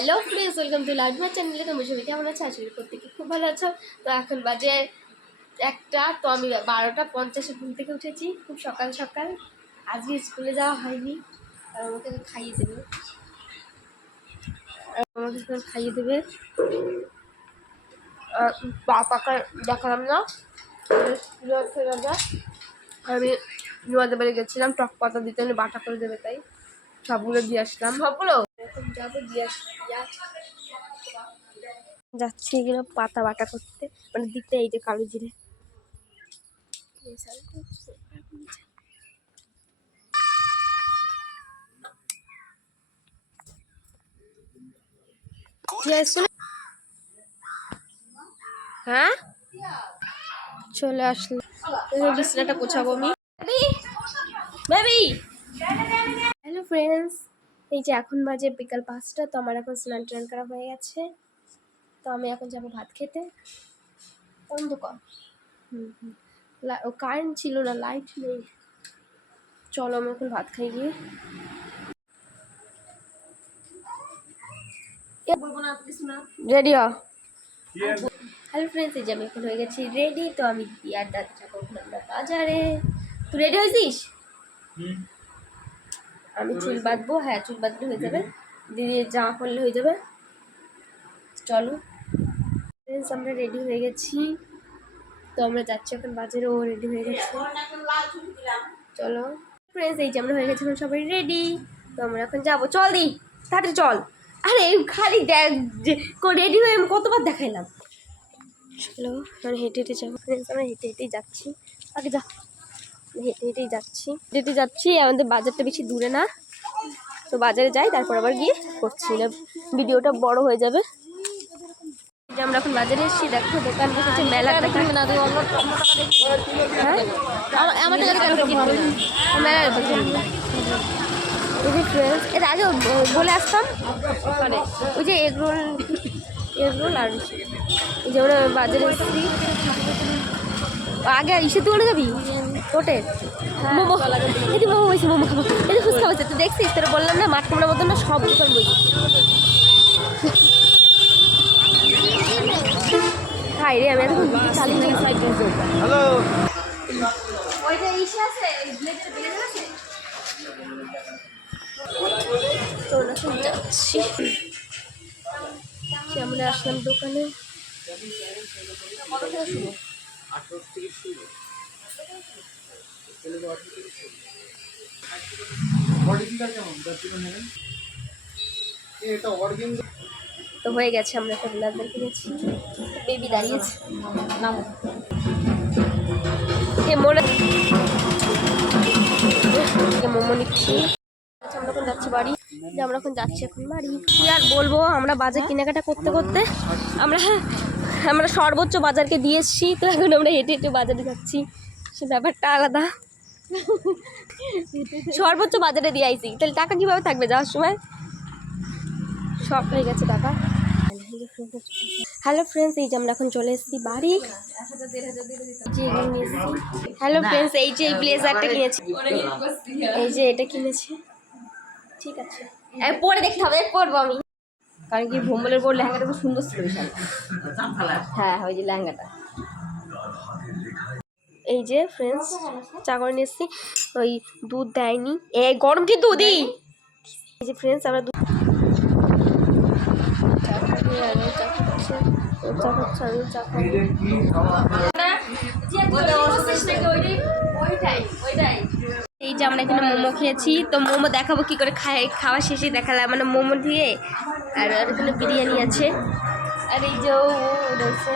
Hello please welcome to live my চ্যানেলে। তোমার সবাই কেমন আছে? আসলে প্রত্যেকে খুব ভালো আছো। তো এখন বাজে একটা, তো আমি 12:50 ঘুম থেকে উঠেছি, খুব সকাল সকাল। আজকে স্কুলে যাওয়া হয়নি, আর আমাকে খাইয়ে দেবে, পাপাকে দেখালাম না। আমি নিমাদের বাড়ি গেছিলাম টক পাতা দিতে, বাটা করে দেবে, তাই সবগুলো দিয়ে আসলাম। সবগুলো এখন যাবো দিয়ে যাচ্ছি এগুলো পাতা বাটা করতে, মানে দিতে। এই যে কালো জিরে হ্যাঁ চলে আসলো। বিছানাটা গোছাবো আমি। হ্যালো ফ্রেন্ডস, এই যে এখন বাজে বিকাল 5টা। তো আমার এখন স্নান টান করা হয়ে গেছে। তো আমি এখন যাবো ভাত খেতে। অন্ধকার, কারেন্ট ছিল না, লাইট নেই। চলো আমি এখন ভাত খাই গিয়ে। রেডি হ। হ্যালো ফ্রেন্ডস, এই যে আমি এখন হয়ে গেছি রেডি। তো আমি আর দাদা যাবো বাজারে। তুই রেডি হয়েছিস? আমি চুল বাঁধবো। হ্যাঁ, চুল বাঁধলে হয়ে যাবে, দিদি জামা পরলে হয়ে যাবে। চলো ফ্রেন্ডস, আমরা রেডি হয়ে গেছি। তো আমরা যাচ্ছি এখন বাজারে। ও রেডি হয়ে গেছে, চলো ফ্রেন্ডস। এই যে আমরা হয়ে গেছি এখন সবাই রেডি। তো আমরা এখন যাবো। চল দি তাড়াতাড়ি চল। আরে খালি দেখ যে রেডি হয়ে আমি কতবার দেখাইলাম। চলো আমরা হেঁটে হেঁটে যাবো ফ্রেন্ডস। আমরা হেঁটে হেঁটেই যাচ্ছি। আগে যা, হেঁটে হেঁটেই যাচ্ছি। আমাদের বাজারটা বেশি দূরে না, তো বাজারে যাই, তারপর আবার গিয়ে করছি না, ভিডিওটা বড় হয়ে যাবে। আমরা এখন বাজারে এসেছি। দেখো দোকান বসেছে, মেলা না। হ্যাঁ আমার মেলা এই যে ফ্রেন্ডস, এর আগে বলে আসতাম ওই যে এগরোল আর এই যে আমরা বাজারে এসেছি। আগে ইসে তুলে যাবি ওটে মোমো, এদি মোমো বসে, মোমো খাবো, এদি ফুচকা বসে। তুই দেখছিস, তোরা বললাম না মাঠ কামড়ার মতন না, সব দোকান বসে। খাই রে আমি এখন হ্যালো ওইটা ইসে আছে, ব্লেজার আছে। তো এখন যাচ্ছি, আমরা আসলাম দোকানে। তো হয়ে গেছে, আমরা একটা ব্লেজার কিনেছি। বেবি দাঁড়িয়েছে, নাম মোমো নিচ্ছি। আমরা এখন যাচ্ছি বাড়ি। আমরা এখন বাড়ি। কি আর বলবো, আমরা বাজার কেনাকাটা করতে করতে আমরা সর্বোচ্চ বাজারকে দিয়ে এসছি। তো এখন আমরা হেঁটে হেঁটে বাজারে যাচ্ছি, সে ব্যাপারটা আলাদা। সর্বোচ্চ বাজারে দিয়ে আইছি, তাহলে টাকা কিভাবে থাকবে যাওয়ার সময়? সব হয়ে গেছে টাকা। হ্যালো ফ্রেন্ডস, এই যে আমরা এখন চলে এসেছি বাড়ি। হ্যালো ফ্রেন্ডস, এই যে এই ব্লেজারটা কিনেছি, এই যে এটা কিনেছি। ঠিক আছে, পরে দেখতে হবে, পরবো আমি, কারণ কি ভোম্বলের পর লেহেঙ্গাটা খুব সুন্দর ছিল। হ্যাঁ, ওই যে লেহেঙ্গাটা। এই যে ফ্রেন্ডস, চা করে নিয়ে এসেছি। ওই দুধ দেয়নি, গরম কি দুধই। এই যে ফ্রেন্ডস, আমরা এই যে আমরা এখানে মোমো খেয়েছি। তো মোমো দেখাবো কি করে খাওয়া শেষে দেখালাম, মানে মোমো দিয়ে। আর এখানে বিরিয়ানি আছে। আর এই যে ও রয়েছে।